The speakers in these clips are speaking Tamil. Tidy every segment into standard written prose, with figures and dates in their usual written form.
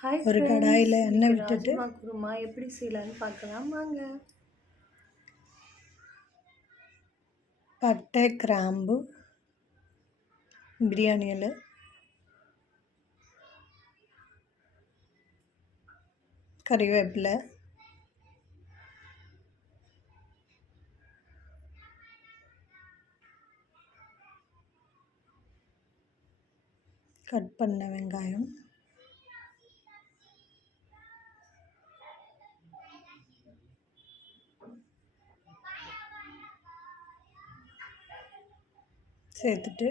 ஹாய் ஒரு ஃப்ரெண்ட்ஸ், கடாயில் எண்ணெய் இன்னைக்கு விட்டுட்டு ராஜ்மா குருமா எப்படி செய்யலான்னு பார்க்கலாம் வாங்க. பட்டை, கிராம்பு, பிரியாணி இலை, கறிவேப்பிலை, கட் பண்ண வெங்காயம், சேர்த்துட்டு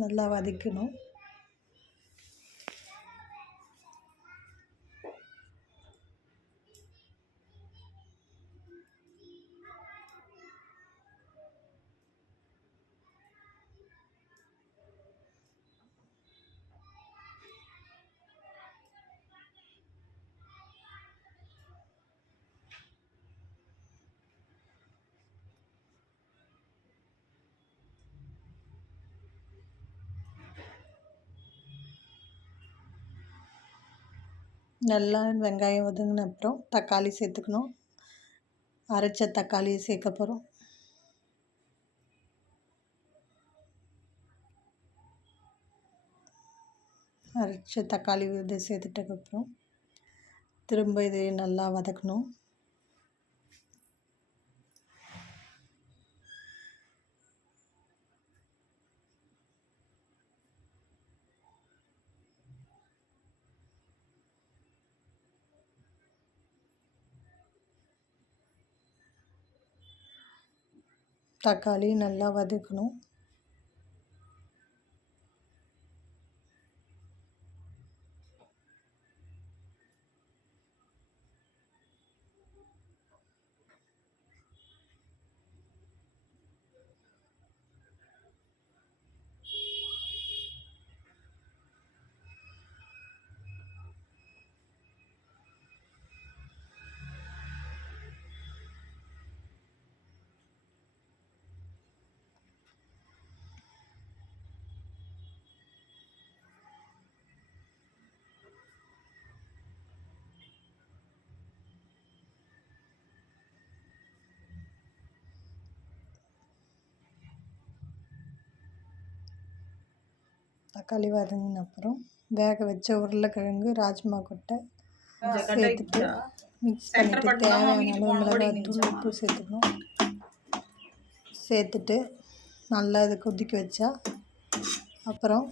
நல்லா வதக்கணும். நல்லா வெங்காயம் வதங்கின அப்புறம் தக்காளி சேர்த்துக்கணும். அரைச்ச தக்காளியை சேர்க்க போகிறோம். அரைச்ச தக்காளி இதை சேர்த்துட்டதுக்கப்புறம் திரும்ப இதை நல்லா வதக்கணும். தக்காளி நல்லா வதக்கணும். தக்காளி வதங்கின அப்புறம் வேக வச்ச உருளைக்கிழங்கு, ராஜ்மா கொட்டை சேர்த்துட்டு மிக்ஸ் பண்ணிவிட்டு தேவையான அளவு மிளகாய்த்தூள், உப்பு சேர்த்துக்கணும். சேர்த்துட்டு நல்லா இதை கொதிக்க வச்சா அப்புறம்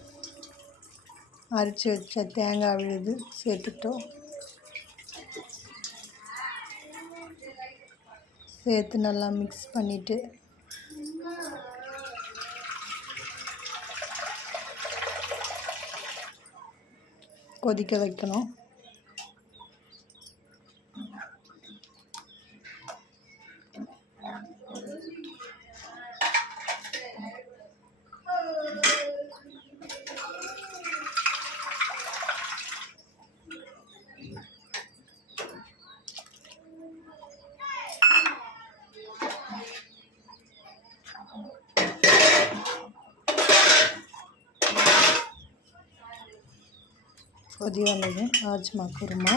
அரைச்சி வச்ச தேங்காய் விழுது சேர்த்துட்டோம். சேர்த்து நல்லா மிக்ஸ் பண்ணிவிட்டு கொதிக்க வைக்கணும். கொதி வந்ததும் ராஜ்மா குருமா